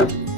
you